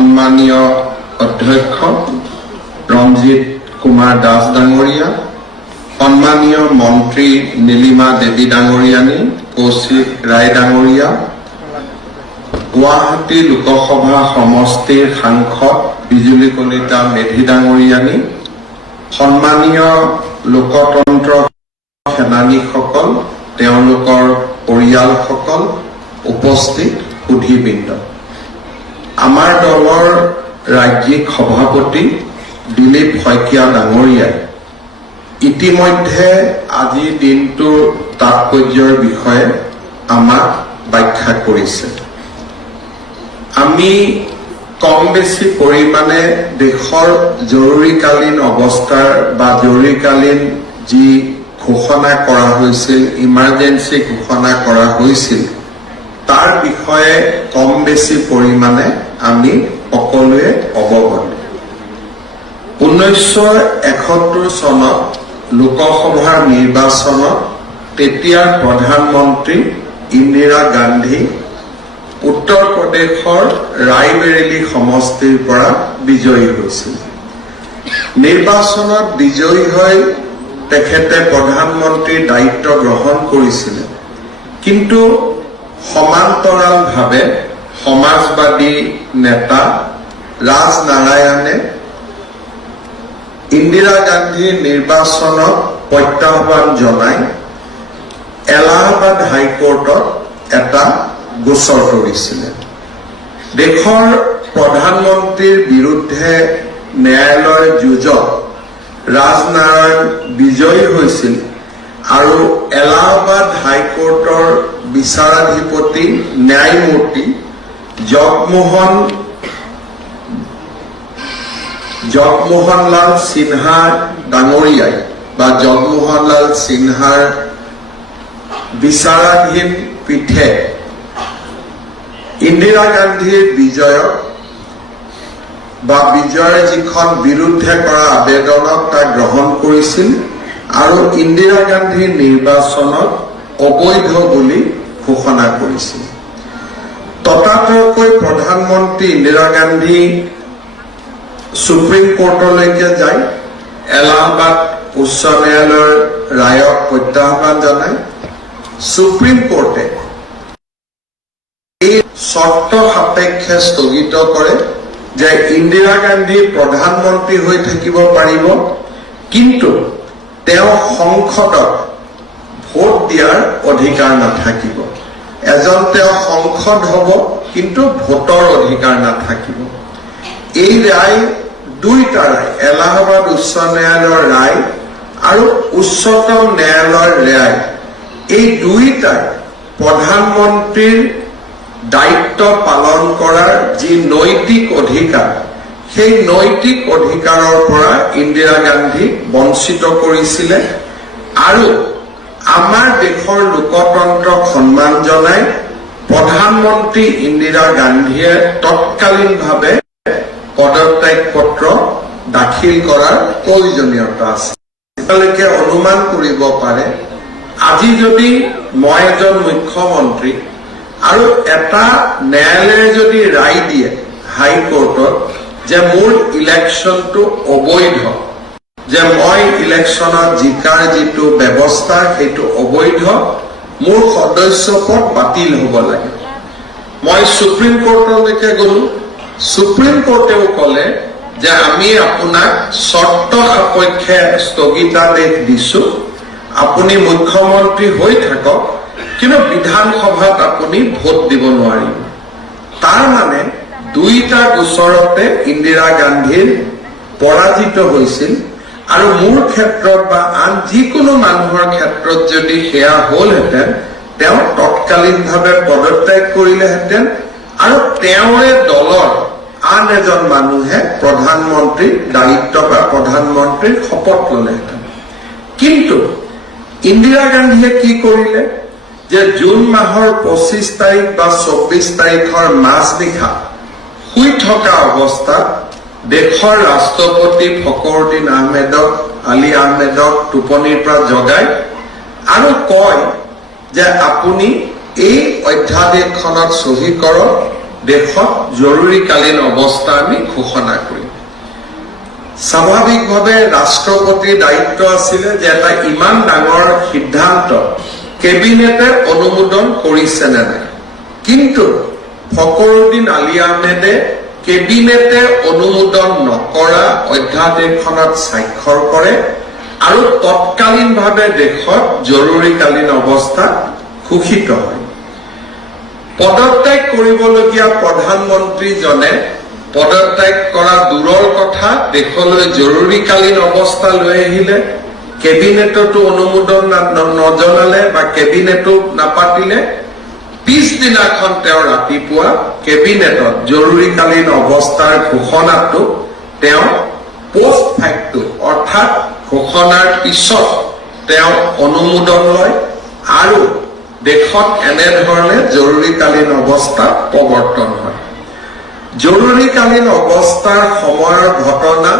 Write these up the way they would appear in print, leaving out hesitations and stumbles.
সন্মানীয় অধ্যক্ষ ৰঞ্জিত কুমাৰ দাস ডাঙৰীয়া, সন্মানীয় মন্ত্ৰী নীলিমা দেৱী ডাঙৰীয়ানী, কৌশিক ৰায় ডাঙৰীয়া, গুৱাহাটী লোকসভা সমষ্টিৰ সাংসদ বিজুলী কলিতা মেধি ডাঙৰীয়ানী, সন্মানীয় লোকতন্ত্ৰ সেনানীসকল, তেওঁলোকৰ পৰিয়ালসকল, উপস্থিত সুধীবৃন্দ। আমাৰ দলৰ ৰাজ্যিক সভাপতি দিলীপ শইকীয়া ডাঙৰীয়াই ইতিমধ্যে আজিৰ দিনটোৰ তাৎপৰ্যৰ বিষয়ে আমাক ব্যাখ্যা কৰিছে। আমি কম বেছি পৰিমাণে দেশৰ জৰুৰীকালীন অৱস্থাৰ বা জৰুৰীকালীন যি ঘোষণা কৰা হৈছিল, ইমাৰ্জেঞ্চি ঘোষণা কৰা হৈছিল, তাৰ বিষয়ে কম বেছি পৰিমাণে আমি সকলোৱে অৱগত। 1971 চনত লোকসভাৰ নিৰ্বাচনত তেতিয়াৰ প্ৰধানমন্ত্ৰী ইন্দিৰা গান্ধী উত্তৰ প্ৰদেশৰ ৰায়বেৰেলী সমষ্টিৰ পৰা বিজয়ী হৈছিল। নিৰ্বাচনত বিজয়ী হৈ তেখেতে প্ৰধানমন্ত্ৰীৰ দায়িত্ব গ্ৰহণ কৰিছিলে, কিন্তু সমান্তৰালভাৱে সমাজবাদী নেতা ৰাজনাৰায়ণে ইন্দিৰা গান্ধীৰ নিৰ্বাচনত প্ৰত্যাহ্বান জনাই এলাহাবাদ হাইকোৰ্টত এটা গোচৰ তৰিছিলে। দেশৰ প্ৰধানমন্ত্ৰীৰ বিৰুদ্ধে ন্যায়ালয়ৰ যুঁজত ৰাজনাৰায়ণ বিজয়ী হৈছিল আৰু এলাহাবাদ হাইকোৰ্টৰ বিচাৰাধিপতি ন্যায়মূৰ্তি জগমোহনলাল সিনহা ডাঙৰীয়াই বা জগমোহনলাল সিনহাৰ বিচাৰাধীন পীঠে ইন্দিৰা গান্ধীৰ বিজয়ৰ যিখন বিৰুদ্ধে কৰা আবেদনক তাক গ্ৰহণ কৰিছিল আৰু ইন্দিৰা গান্ধীৰ নিৰ্বাচনত অবৈধ বুলি ঘোষণা কৰিছিল। ততাতৈয়াকৈ প্ৰধানমন্ত্ৰী ইন্দিৰা গান্ধী সুপ্ৰিম কোৰ্টলৈকে যায়, এলাহাবাদ উচ্চ ন্যায়ালয়ৰ ৰায়ক প্ৰত্যাহ্বান জনায়। সুপ্ৰিম কোৰ্টে এই চৰ্ত সাপেক্ষে স্থগিত কৰে যে ইন্দিৰা গান্ধী প্ৰধানমন্ত্ৰী হৈ থাকিব পাৰিব, কিন্তু তেওঁ সংসদত ভোট দিয়াৰ অধিকাৰ নাথাকিব। তেওঁ সংসদ হ'ব, কিন্তু ভোটৰ অধিকাৰ নাথাকিব। এই ৰায় দুইটা ৰায়, এলাহাবাদ উচ্চ ন্যায়ালয়ৰ ৰায় আৰু উচ্চতম ন্যায়ালয়ৰ ৰায়, এই দুইটাই প্ৰধানমন্ত্ৰীৰ দায়িত্ব পালন কৰাৰ যি নৈতিক অধিকাৰ, সেই নৈতিক অধিকাৰৰ পৰা ইন্দিৰা গান্ধীক বঞ্চিত কৰিছিলে আৰু আমাৰ দেশৰ লোকতন্ত্ৰক সন্মান জনাই প্ৰধানমন্ত্ৰী ইন্দিৰা গান্ধীয়ে তৎকালীনভাৱে পদত্যাগ পত্ৰ দাখিল কৰাৰ প্ৰয়োজনীয়তা আছে। তেওঁলোকে অনুমান কৰিব পাৰে, আজি যদি মই এজন মুখ্যমন্ত্ৰী আৰু এটা ন্যায়ালয়ে যদি ৰায় দিয়ে হাইকোৰ্টত যে মোৰ ইলেকশ্যনটো অবৈধ, যে মই ইলেকশ্যনত জিকাৰ যিটো ব্যৱস্থা সেইটো অবৈধ, মোৰ সদস্যপদ বাতিল হ'ব লাগে। মই সুপ্ৰিম কোৰ্টলৈকে গলো, সুপ্ৰিম কোৰ্টেও ক'লে যে আমি আপোনাক চৰ্ত সাপেক্ষে স্থগিতাদেশ দিছো, আপুনি মুখ্যমন্ত্ৰী হৈ থাকক, কিন্তু বিধানসভাত আপুনি ভোট দিব নোৱাৰিব। তাৰ মানে দুইটা গোচৰতে ইন্দিৰা গান্ধীৰ পৰাজিত হৈছিল আৰু মোৰ ক্ষেত্ৰত বা আন যিকোনো মানুহৰ ক্ষেত্ৰত যদি সেয়া হ'লহেঁতেন, তেওঁ তৎকালীনভাৱে পদত্যাগ কৰিলেহেঁতেন আৰু তেওঁৰে দলৰ আন এজন মানুহে প্ৰধানমন্ত্ৰীৰ দায়িত্ব বা প্ৰধানমন্ত্ৰীৰ শপত ল'লেহেঁতেন। কিন্তু ইন্দিৰা গান্ধীয়ে কি কৰিলে যে জুন মাহৰ 25 তাৰিখ বা 24 তাৰিখৰ মাজনিশা শুই থকা অৱস্থাত দেশৰ ৰাষ্ট্ৰপতি ফখৰুদ্দিন আলী আহমেদক টোপনিৰ পৰা জগাই আৰু কয় যে আপুনি এই অধ্যাদেশখনত চহী কৰক দেশত জৰুৰীকালীন অৱস্থা আমি ঘোষণা কৰিম। স্বাভাৱিকভাৱে ৰাষ্ট্ৰপতিৰ দায়িত্ব আছিলে যে এটা ইমান ডাঙৰ সিদ্ধান্ত কেবিনেটে অনুমোদন কৰিছে নে নাই, কিন্তু ফখৰুদ্দিন আলী আহমেদে কেবিনেটে অনুমোদন নকৰা অধ্যাদেশখনত স্বাক্ষৰ কৰে আৰু তৎকালীনভাৱে দেশত জৰুৰীকালীন অৱস্থা ঘোষিত হয়। পদত্যাগ কৰিবলগীয়া প্ৰধানমন্ত্ৰীজনে পদত্যাগ কৰা দূৰৰ কথা দেশলৈ জৰুৰীকালীন অৱস্থা লৈ আহিলে, কেবিনেটতো অনুমোদন নজনালে বা কেবিনেটো নাপাতিলে, পিছদিনাখন তেওঁ ৰাতিপুৱা কেবিনেটত জৰুৰীকালীন অৱস্থাৰ ঘোষণাটো তেওঁ পোষ্ট ফেক্টো অৰ্থাৎ ঘোষণাৰ পিছত তেওঁ অনুমোদন লয় আৰু দেশত এনেধৰণে জৰুৰীকালীন অৱস্থা প্ৰৱৰ্তন হয়। জৰুৰীকালীন অৱস্থাৰ সময়ৰ ঘটনা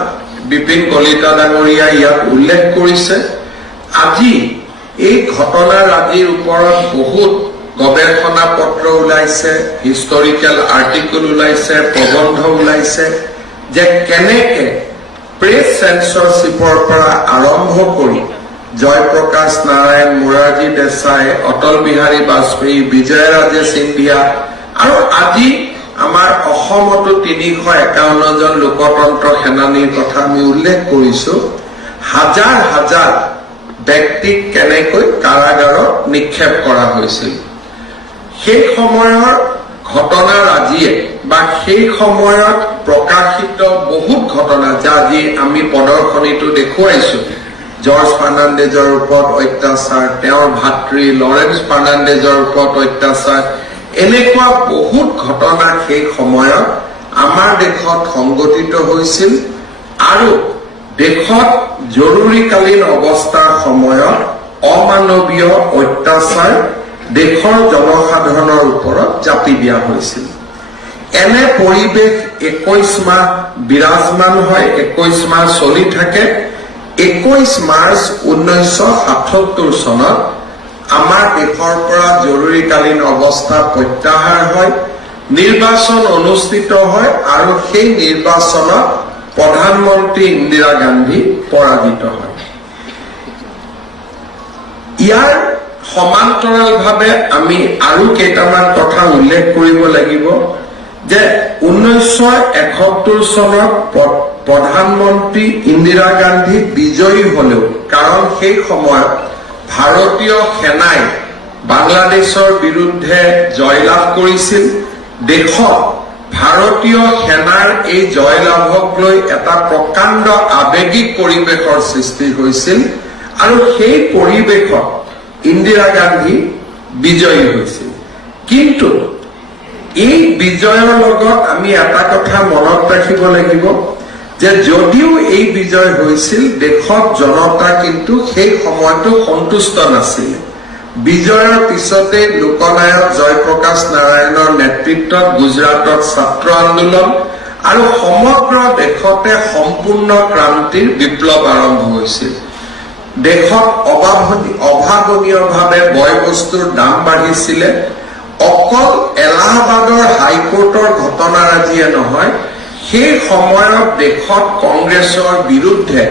বিপিন কলিতা ডাঙৰীয়াই ইয়াত উল্লেখ কৰিছে। আজি এই ঘটনাৰাজিৰ ওপৰত বহুত গৱেষণা পত্ৰ ওলাইছে, হিষ্টৰিকেল আৰ্টিকল ওলাইছে, প্ৰবন্ধ ওলাইছে যে কেনেকে প্ৰেছ চেঞ্চৰশ্বিপৰ পৰা আৰম্ভ কৰি জয়প্ৰকাশ নাৰায়ণ, মোৰাৰজী দেশাই, অটল বিহাৰী বাজপেয়ী, বিজয়ৰাজে সিন্ধিয়া আৰু আজি আমাৰ অসমতো ৩৫১ জন লোকতন্ত্ৰ সেনানীৰ কথা আমি উল্লেখ কৰিছো, হাজাৰ হাজাৰ ব্যক্তিক কেনেকৈ কাৰাগাৰত নিক্ষেপ কৰা হৈছিল। সেই সময়ৰ ঘটনাৰাজিয়ে বা সেই সময়ত প্ৰকাশিত বহুত ঘটনা যা আজি আমি প্ৰদৰ্শনীটো দেখুৱাইছো, জৰ্জ ফাৰ্ণাণ্ডেজৰ ওপৰত অত্যাচাৰ, তেওঁৰ ভাতৃ লৰেন্স ফাৰ্ণাণ্ডেজৰ ওপৰত অত্যাচাৰ, এনেকুৱা বহুত ঘটনা সেই সময়ত আমাৰ দেশত সংঘটিত হৈছিল আৰু দেশত জৰুৰীকালীন অৱস্থাৰ সময়ত অমানৱীয় অত্যাচাৰ দেশৰ জনসাধাৰণৰ ওপৰত জাপি দিয়া হৈছিল। এনে পৰিৱেশ ২১ মাহ বিৰাজমান হয়, ২১ মাহ চলি থাকে। ২১ মাৰ্চ ১৯৭৭ চনত আমাৰ দেশৰ পৰা জৰুৰীকালীন অৱস্থা প্ৰত্যাহাৰ হয়, নিৰ্বাচন অনুষ্ঠিত হয় আৰু সেই নিৰ্বাচনত প্ৰধানমন্ত্ৰী ইন্দিৰা গান্ধী পৰাজিত হয়। ইয়াৰ সমান্তৰালভাৱে আমি আৰু কেইটামান কথা উল্লেখ কৰিব লাগিব যে ১৯৭১ চনত প্ৰধানমন্ত্ৰী ইন্দিৰা গান্ধী বিজয়ী হলেও, কাৰণ সেই সময়ত ভাৰতীয় সেনাই বাংলাদেশৰ বিৰুদ্ধে জয়লাভ কৰিছিল, দেশত ভাৰতীয় সেনাৰ এই জয়লাভক লৈ এটা প্ৰকাণ্ড আৱেগিক পৰিৱেশৰ সৃষ্টি হৈছিল আৰু সেই পৰিৱেশত ইন্দিৰা গান্ধী বিজয়ী হৈছিল। কিন্তু এই বিজয়ৰ লগত আমি এটা কথা মনত ৰাখিব লাগিব যে যদিও এই বিজয় হৈছিল, দেশত জনতা কিন্তু সেই সময়তো সন্তুষ্ট নাছিল। বিজয়ৰ পিছতে লোকনায়ক জয়প্ৰকাশ নাৰায়ণৰ নেতৃত্বত গুজৰাটত ছাত্ৰ আন্দোলন আৰু সমগ্ৰ দেশতে সম্পূৰ্ণ ক্ৰান্তিৰ বিপ্লৱ আৰম্ভ হৈছিল। দেশত অভাৱনীয়ভাৱে বয় বস্তুৰ দাম বাঢ়িছিলে। অকল এলাহাবাদৰ হাইকোৰ্টৰ ঘটনাৰাজিয়ে নহয়, সেই সময়ত দেশত কংগ্ৰেছৰ বিৰুদ্ধে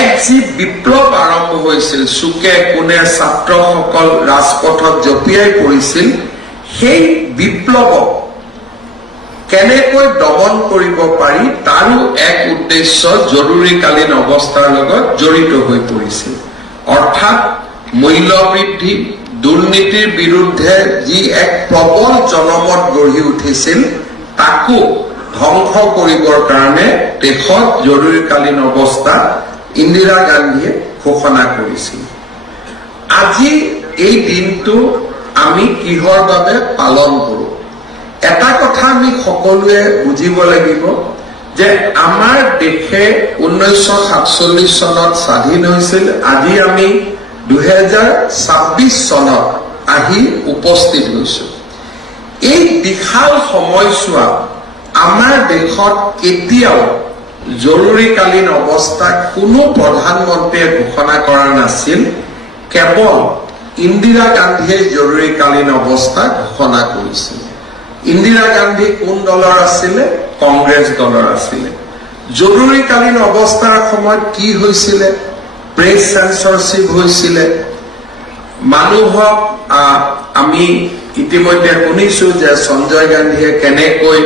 এক যি বিপ্লৱ আৰম্ভ হৈছিল, চুকে কোণে ছাত্ৰসকল ৰাজপথত জঁপিয়াই পৰিছিল, সেই বিপ্লৱক কেনেকৈ দমন কৰিব পাৰি তাৰো এক উদ্দেশ্য জৰুৰীকালীন অৱস্থাৰ লগত জড়িত হৈ পৰিছিল। অৰ্থাৎ মূল্য বৃদ্ধি, দুৰ্নীতিৰ বিৰুদ্ধে যি এক প্ৰবল জনমত গঢ়ি উঠিছিল, তাকো ধ্বংস কৰিবৰ কাৰণে দেশত জৰুৰীকালীন অৱস্থা ইন্দিৰা গান্ধীয়ে ঘোষণা কৰিছিল। আজি এই দিনটো আমি কিহৰ বাবে পালন কৰো? এটা কথা আমি সকলোৱে বুজিব লাগিব যে আমাৰ দেশে 1947 চনত স্বাধীন হৈছিল। আজি আমি 2026 চনত আহি উপস্থিত হৈছো। এই বিশাল সময়ছোৱা আমাৰ দেশত কেতিয়াও জৰুৰীকালীন অৱস্থা কোনো প্ৰধানমন্ত্ৰীয়ে ঘোষণা কৰা নাছিল, কেৱল ইন্দিৰা গান্ধীয়ে জৰুৰীকালীন অৱস্থা ঘোষণা কৰিছিল। ইন্দিৰা গান্ধী কোন দলৰ আছিলে? কংগ্ৰেছ দলৰ আছিলে। জৰুৰীকালীন অৱস্থাৰ সময়ত কি হৈছিলে? প্ৰেছ চেঞ্চৰশ্বিপ হৈছিলে। মানুহক আমি ইতিমধ্যে শুনিছো যে সঞ্জয় গান্ধীয়ে কেনেকৈ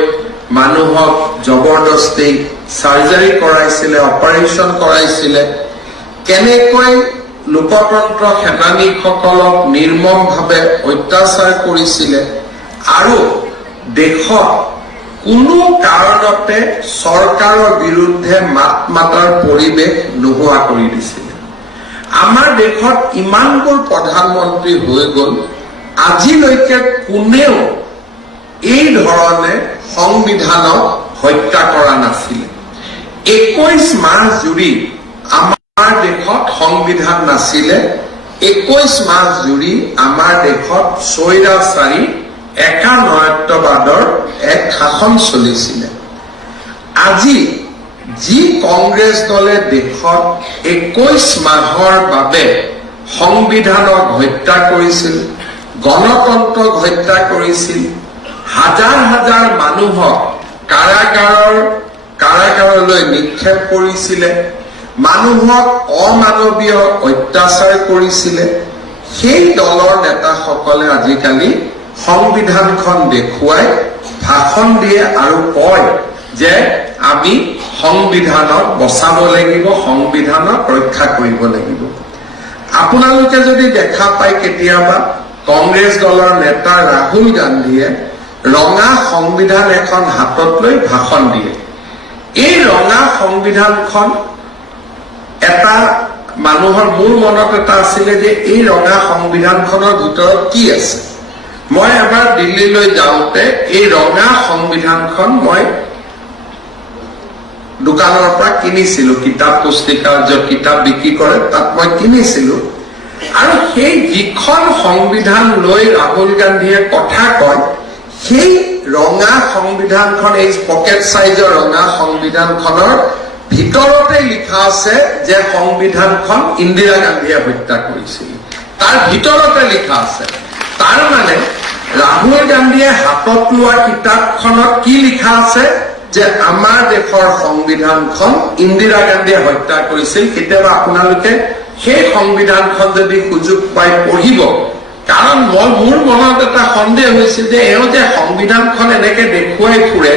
মানুহক জবৰদস্তি সাৰ্জাৰী কৰাইছিলে, অপাৰেশ্যন কৰাইছিলে, কেনেকৈ লোকতন্ত্ৰ সেনানীসকলক নিৰ্মমভাৱে অত্যাচাৰ কৰিছিলে আৰু দেশত কোনো কাৰণতে চৰকাৰৰ বিৰুদ্ধে মাত মাতাৰ পৰিৱেশ নোহোৱা কৰি দিছিলে। আমাৰ দেশত ইমানবোৰ প্ৰধানমন্ত্ৰী হৈ গ'ল, আজিলৈকে কোনেও এই ধৰণে সংবিধানক হত্যা কৰা নাছিলে। 21 মাহ জুৰি আমাৰ দেশত সংবিধান নাছিলে। 21 মাহ জুৰি আমাৰ দেশত স্বৈৰাচাৰী একানয়ত্ববাদৰ এক শাসন চলিছিলে। আজি যি কংগ্ৰেছ দলে দেশত 21 মাহৰ বাবে সংবিধানক হত্যা কৰিছিল, গণতন্ত্ৰক হত্যা কৰিছিল, হাজাৰ হাজাৰ মানুহক কাৰাগাৰলৈ নিক্ষেপ কৰিছিলে, মানুহক অমানৱীয় অত্যাচাৰ কৰিছিলে, সেই দলৰ নেতাসকলে আজিকালি সংবিধানখন দেখুৱাই ভাষণ দিয়ে আৰু কয় যে আমি সংবিধানক বচাব লাগিব, সংবিধানক ৰক্ষা কৰিব লাগিব। আপোনালোকে যদি দেখা পায় কেতিয়াবা কংগ্ৰেছ দলৰ নেতা ৰাহুল গান্ধীয়ে ৰঙা সংবিধান এখন হাতত লৈ ভাষণ দিয়ে। এই ৰঙা সংবিধানখন এটা মানুহৰ মোৰ মনত এটা আছিলে যে এই ৰঙা সংবিধানখনৰ ভিতৰত কি আছে। মই এবাৰ দিল্লীলৈ যাওঁতে এই ৰঙা সংবিধানখন মই দোকানৰ পৰা কিনিছিলো, কিতাপ পুস্তিকা য'ত কিতাপ বিক্ৰী কৰে তাত মই কিনিছিলো। আৰু সেই যিখন সংবিধান লৈ ৰাহুল গান্ধীয়ে কথা কয়, সেই ৰঙা সংবিধানখন, এই পকেট চাইজৰ ৰঙা সংবিধানখনৰ ভিতৰতে লিখা আছে যে সংবিধানখন ইন্দিৰা গান্ধীয়ে হত্যা কৰিছিল। তাৰ ভিতৰতে লিখা আছে। তাৰ মানে ৰাহুল গান্ধীয়ে হাতত লোৱা কিতাপখনত কি লিখা আছে যে আমাৰ দেশৰ সংবিধানখন ইন্দিৰা গান্ধীয়ে হত্যা কৰিছিল। কেতিয়াবা আপোনালোকে সেই সংবিধানখন যদি সুযোগ পাই পঢ়িব, কাৰণ মোৰ মনত এটা সন্দেহ হৈছিল যে এওঁ যে সংবিধানখন এনেকে দেখুৱাই ফুৰে,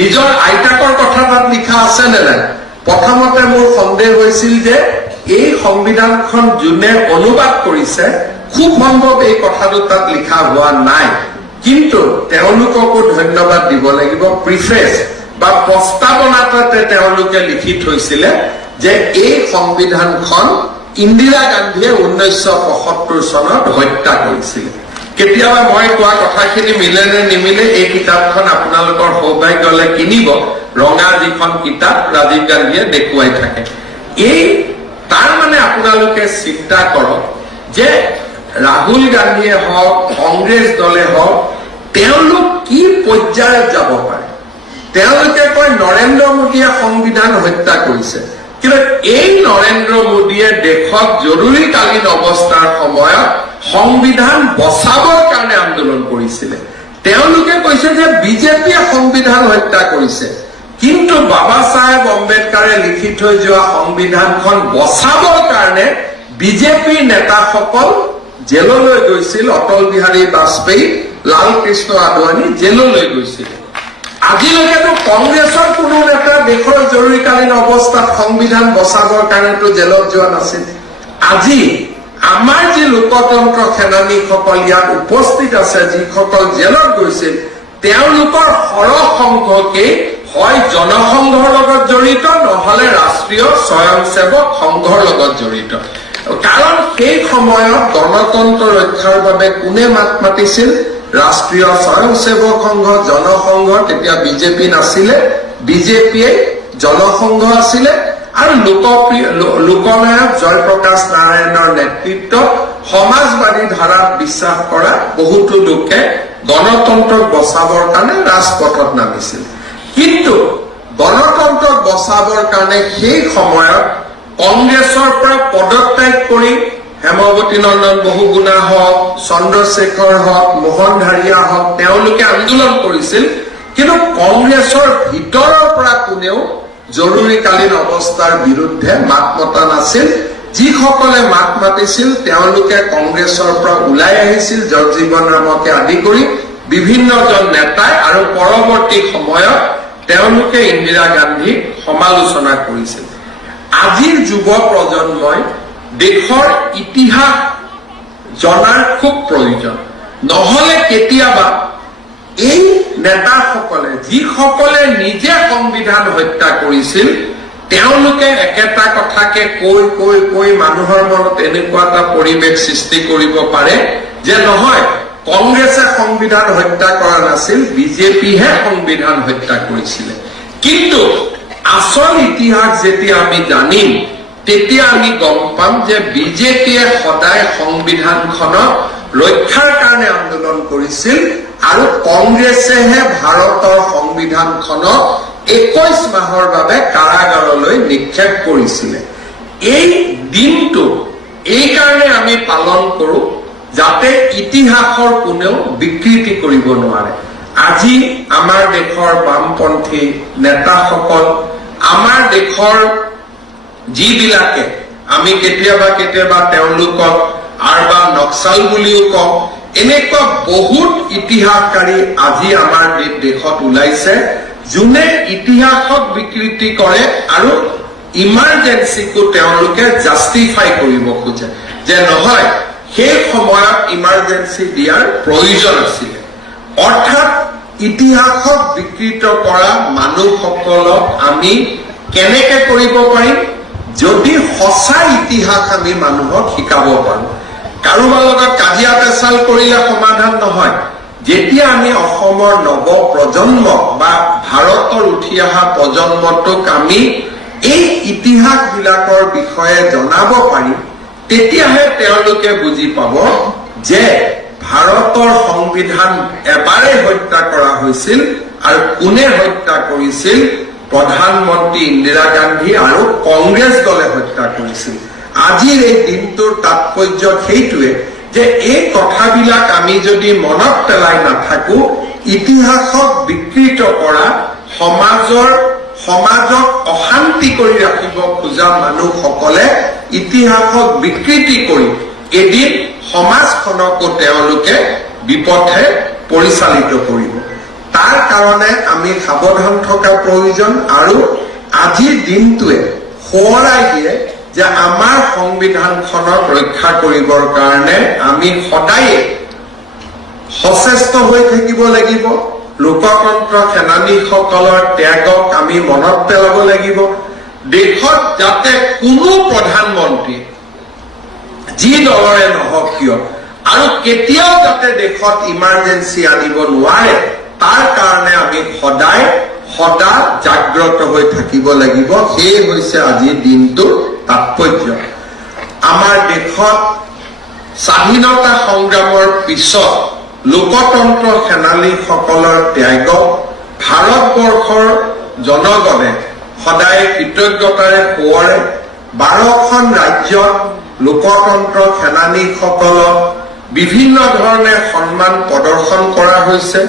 নিজৰ আইতাকৰ কথা তাত লিখা আছে নে নাই। প্ৰথমতে মোৰ সন্দেহ হৈছিল যে এই সংবিধানখন যোনে অনুবাদ কৰিছে খুব সম্ভৱ এই কথাটো তাত লিখা হোৱা নাই। কিন্তু তেওঁলোককো ধন্যবাদ দিব লাগিব, প্ৰিফেচ বা প্ৰস্তাৱনাতে তেওঁলোকে লিখি থৈছিলে যে এই সংবিধানখন ইন্দিৰা গান্ধীয়ে 1975 চনত হত্যা কৰিছিল। কেতিয়াবা মই কোৱা কথাখিনি মিলে নে নিমিলে, এই কিতাপখন আপোনালোকৰ সৌভাগ্য হলে কিনিব। ৰঙা যিখন কিতাপ ৰাজীৱ গান্ধীয়ে দেখুৱাই থাকে। এই তাৰ মানে আপোনালোকে চিন্তা কৰক যে ৰাহুল গান্ধীয়ে হওক, কংগ্ৰেছ দলে হওক, তেওঁলোক কি পৰ্যায়ত যাব পাৰে। তেওঁলোকে কয় নৰেন্দ্ৰ মোদীয়ে সংবিধান হত্যা কৰিছে, কিন্তু এই নৰেন্দ্ৰ মোদীয়ে দেশত জৰুৰীকালীন অৱস্থাৰ সময়ত সংবিধান বচাবৰ কাৰণে আন্দোলন কৰিছিলে। তেওঁলোকে কৈছে যে বিজেপিয়ে সংবিধান হত্যা কৰিছে, কিন্তু বাবা চাহেব আম্বেদকাৰে লিখি থৈ যোৱা সংবিধানখন বচাবৰ কাৰণে বিজেপিৰ নেতাসকল জেললৈ গৈছিল। অটল বিহাৰী বাজপেয়ী, লাল কৃষ্ণ আদৱানী জেললৈ গৈছিল। আজিলৈকেতো কংগ্ৰেছৰ কোনো নেতা দেশৰ জৰুৰীকালীন অৱস্থাত সংবিধান বচাবৰ কাৰণেতো জেলত যোৱা নাছিল। আজি আমাৰ যি লোকতন্ত্ৰ সেনানীসকল ইয়াত উপস্থিত আছে, যিসকল জেলত গৈছিল, তেওঁলোকৰ সৰহ সংখ্যকেই হয় জনসংঘৰ লগত জড়িত, নহলে ৰাষ্ট্ৰীয় স্বয়ংসেৱক সংঘৰ লগত জড়িত। কাৰণ সেই সময়ত গণতন্ত্ৰ ৰক্ষাৰ বাবে কোনে মাত মাতিছিল? ৰাষ্ট্ৰীয় স্বয়ংসেৱক সংঘ, জনসংঘ। তেতিয়া বিজেপি নাছিলে, বিজেপিয়ে জনসংঘ আছিলে। আৰু লোকনায়ক জয়প্ৰকাশ নাৰায়ণৰ নেতৃত্বত সমাজবাদী ধাৰাত বিশ্বাস কৰা বহুতো লোকে গণতন্ত্ৰক বচাবৰ কাৰণে ৰাজপথত নামিছিল। কিন্তু গণতন্ত্ৰক বচাবৰ কাৰণে সেই সময়ত কংগ্ৰেছৰ পৰা পদত্যাগ কৰি হেমৱতী নন্দন বহুগুণা হওক, চন্দ্ৰশেখৰ হওক, মোহন ধাৰিয়া হওক, তেওঁলোকে আন্দোলন কৰিছিল। কিন্তু কংগ্ৰেছৰ ভিতৰৰ পৰা কোনেও জৰুৰীকালীন অৱস্থাৰ বিৰুদ্ধে মাত মতা নাছিল। যিসকলে মাত মাতিছিল তেওঁলোকে কংগ্ৰেছৰ পৰা ওলাই আহিছিল, জগজীৱন ৰামকে আদি কৰি বিভিন্নজন নেতাই, আৰু পৰৱৰ্তী সময়ত তেওঁলোকে ইন্দিৰা গান্ধীক সমালোচনা কৰিছিল। আজিৰ যুৱ প্ৰজন্মই দেশৰ ইতিহাস জনাৰ খুব প্ৰয়োজন। নহলে কেতিয়াবা এই নেতাসকলে, যিসকলে নিজে সংবিধান হত্যা কৰিছিল, তেওঁলোকে একেটা কথাকে কৈ কৈ কৈ মানুহৰ মনত এনেকুৱা এটা পৰিৱেশ সৃষ্টি কৰিব পাৰে যে নহয়, কংগ্ৰেছে সংবিধান হত্যা কৰা নাছিল, বিজেপিহে সংবিধান হত্যা কৰিছিলে। কিন্তু আচল ইতিহাস যেতিয়া আমি জানিম, তেতিয়া আমি গম পাম যে বিজেপিয়ে সদায় সংবিধানখনক ৰক্ষাৰ কাৰণে আন্দোলন কৰিছিল, আৰু কংগ্ৰেছেহে ভাৰতৰ সংবিধানখনক 21 মাহৰ বাবে কাৰাগাৰলৈ নিক্ষেপ কৰিছিলে। এই দিনটো এই কাৰণে আমি পালন কৰো যাতে ইতিহাসৰ কোনেও বিকৃতি কৰিব নোৱাৰে। আজি আমাৰ দেশৰ বামপন্থী নেতাসকল, আমাৰ দেশৰ যিবিলাকে আমি কেতিয়াবা কেতিয়াবা তেওঁলোকক আৰবান নক্সাল বুলিও কওঁ, এনেকুৱা বহুত ইতিহাসকাৰী আজি আমাৰ দেশত ওলাইছে, যোনে ইতিহাসক বিকৃতি কৰে আৰু ইমাৰ্জেঞ্চিকো তেওঁলোকে জাষ্টিফাই কৰিব খোজে যে নহয়, সেই সময়ত ইমাৰ্জেঞ্চি দিয়াৰ প্ৰয়োজন আছিলে। অৰ্থাৎ ইতিহাসক বিকৃত কৰা মানুহসকলক আমি কেনেকে কৰিব পাৰিম? যদি সঁচা ইতিহাস আমি মানুহক শিকাব পাৰো। কাৰোবাৰ লগত কাজিয়া পেচাল কৰিলে সমাধান নহয়। যেতিয়া আমি অসমৰ নৱ প্ৰজন্মক বা ভাৰতৰ উঠি অহা প্ৰজন্মটোক আমি এই ইতিহাস বিলাকৰ বিষয়ে জনাব পাৰিম, তেতিয়াহে তেওঁলোকে বুজি পাব যে ভাৰতৰ সংবিধান এবাৰেই হত্যা কৰা হৈছিল, আৰু কোনে হত্যা কৰিছিল? প্ৰধানমন্ত্ৰী ইন্দিৰা গান্ধী আৰু কংগ্ৰেছ দলে হত্যা কৰিছিল। আজিৰ এই দিনটোৰ তাৎপৰ্য সেইটোৱে যে এই কথাবিলাক আমি যদি মনত পেলাই নাথাকো, ইতিহাসক বিকৃত কৰা, সমাজক অশান্তি কৰি ৰাখিব খোজা মানুহসকলে ইতিহাসক বিকৃতি কৰি এদিন সমাজখনকো তেওঁলোকে বিপথে পৰিচালিত কৰিব। তাৰ কাৰণে আমি সাৱধান থকা প্ৰয়োজন, আৰু আজিৰ দিনটোৱে সোঁৱৰাই দিয়ে যে আমাৰ সংবিধানখনক ৰক্ষা কৰিবৰ কাৰণে আমি সদায়ে সচেষ্ট হৈ থাকিব লাগিব। লোকতন্ত্ৰ সেনানীসকলৰ ত্যাগক আমি মনত পেলাব লাগিব। দেশত যাতে কোনো প্ৰধানমন্ত্ৰী যি দলৰে নহওক কিয়, আৰু কেতিয়াও যাতে দেশত ইমাৰ্জেঞ্চি আনিব নোৱাৰে, তাৰ কাৰণে আমি সদা জাগ্ৰত হৈ থাকিব লাগিব। সেয়ে হৈছে আজিৰ দিনটোৰ তাৎপৰ্য। আমাৰ দেশত স্বাধীনতা সংগ্ৰামৰ পিছত লোকতন্ত্ৰ সেনানীসকলৰ ত্যাগক ভাৰতবৰ্ষৰ জনগণে সদায় কৃতজ্ঞতাৰে সোঁৱৰে। 12খন ৰাজ্যত লোকতন্ত্ৰ সেনানীসকলক বিভিন্ন ধৰণে সন্মান প্ৰদৰ্শন কৰা হৈছে।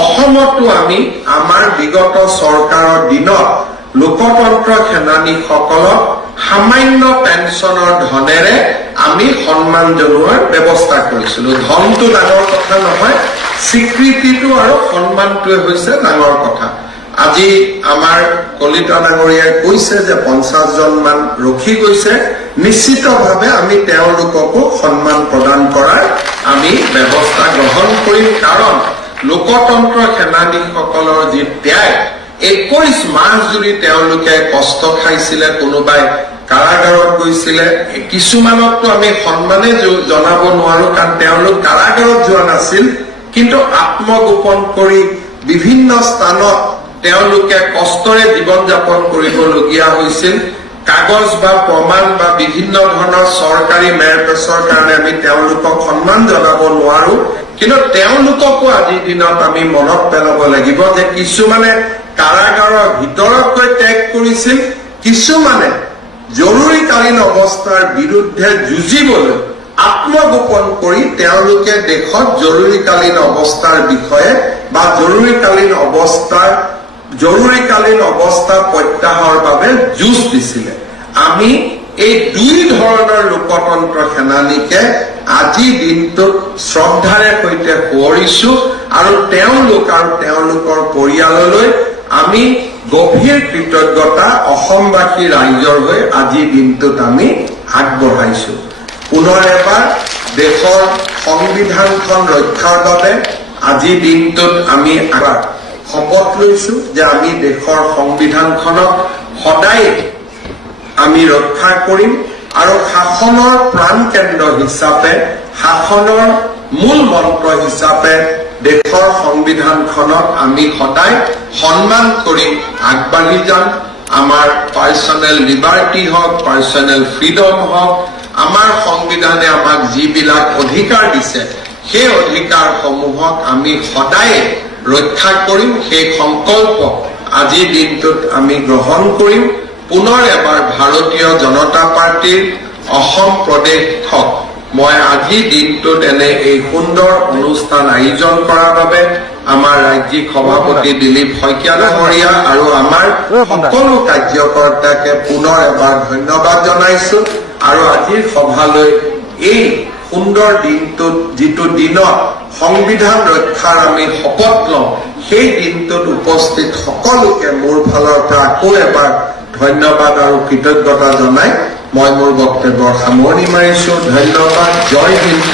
অসমতো আমি আমাৰ বিগত চৰকাৰৰ দিনত লোকতন্ত্ৰ সেনানীসকলক সামান্য পেঞ্চনৰ ধনেৰে আমি সন্মান জনোৱাৰ ব্যৱস্থা কৰিছিলো। ধনটো ডাঙৰ কথা নহয়, স্বীকৃতিটো আৰু সন্মানটোৱে হৈছে ডাঙৰ কথা। আজি আমাৰ কলিতা ডাঙৰীয়াই কৈছে যে 50 জন মান ৰখি গৈছে। নিশ্চিতভাৱে আমি তেওঁলোককো সন্মান প্ৰদান কৰাৰ আমি ব্যৱস্থা গ্ৰহণ কৰিম, কাৰণ লোকতন্ত্ৰ সেনানীসকলৰ যি ত্যাগ, 21 মাহ জুৰি তেওঁলোকে কষ্ট খাইছিলে, কোনোবাই কাৰাগাৰত গৈছিলে। কিছুমানকতো আমি সন্মানে জনাব নোৱাৰো, কাৰণ তেওঁলোক কাৰাগাৰত যোৱা নাছিল, কিন্তু আত্মগোপন কৰি বিভিন্ন স্থানত তেওঁলোকে কষ্টৰে জীৱন যাপন কৰিবলগীয়া হৈছিল। কাগজ বা প্ৰমাণ বা বিভিন্ন ধৰণৰ চৰকাৰী মেৰপেচৰ কাৰণে আমি তেওঁলোকক সন্মান জনাব নোৱাৰো, কিন্তু তেওঁলোককো আজিৰ দিনত আমি মনত পেলাব লাগিব যে কিছুমানে কাৰাগাৰৰ ভিতৰত গৈ ত্যাগ কৰিছিল, কিছুমানে জৰুৰীকালীন অৱস্থাৰ বিৰুদ্ধে যুঁজিবলৈ আত্মগোপন কৰি তেওঁলোকে দেশত জৰুৰীকালীন অৱস্থাৰ বিষয়ে বা জৰুৰীকালীন অৱস্থা প্ৰত্যাহাৰৰ বাবে যুঁজ দিছিলে। আমি এই দুই ধৰণৰ লোকতন্ত্ৰ সেনানীকে আজি দিনটোত শ্ৰদ্ধাৰে সৈতে সোঁৱৰিছো আৰু তেওঁলোক আৰু তেওঁলোকৰ পৰিয়াললৈ আমি গভীৰ কৃতজ্ঞতা অসমবাসী ৰাইজৰ হৈ আজি দিনটোত আমি আগবঢ়াইছো। পুনৰ এবাৰ দেশৰ সংবিধানখন ৰক্ষাৰ বাবে আজি দিনটোত আমি শপত লৈছো যে আমি দেশৰ সংবিধানখনক সদায় আমি ৰক্ষা কৰিম আৰু শাসনৰ প্ৰাণকেন্দ্ৰ হিচাপে শাসনৰ মূল মন্ত্ৰ হিচাপে দেশৰ সংবিধানখনক আমি সদায় সন্মান কৰি আগবাঢ়ি যাম। আমাৰ পাৰ্চনেল লিবাৰ্টি হওক, পাৰ্চনেল ফ্ৰীডম হওক, আমাৰ সংবিধানে আমাক যিবিলাক অধিকাৰ দিছে সেই অধিকাৰসমূহক আমি সদায় ৰক্ষা কৰিম। সেই সংকল্প আজিৰ দিনটোত আমি গ্ৰহণ কৰিম। পুনৰ এবাৰ ভাৰতীয় জনতা পাৰ্টিৰ অসম প্ৰদেশক মই আজিৰ দিনটোত এনে এই সুন্দৰ অনুষ্ঠান আয়োজন কৰাৰ বাবে আমাৰ ৰাজ্যিক সভাপতি দিলীপ শইকীয়া ডাঙৰীয়া আৰু আমাৰ সকলো কাৰ্যকৰ্তাকে পুনৰ এবাৰ ধন্যবাদ জনাইছো। আৰু আজিৰ সভালৈ এই সুন্দৰ দিনটোত যিটো দিনত সংবিধান ৰক্ষাৰ আমি শপত লওঁ সেই দিনটোত উপস্থিত সকলোকে মোৰ ফালৰ পৰা আকৌ এবাৰ ধন্যবাদ আৰু কৃতজ্ঞতা জনাই মই মোৰ বক্তব্যৰ সামৰণি মাৰিছো। ধন্যবাদ। জয় হিন্দ,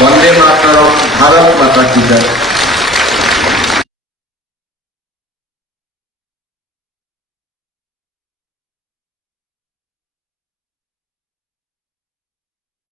বন্দে মাতৰম, ভাৰত মাতা কি জয়।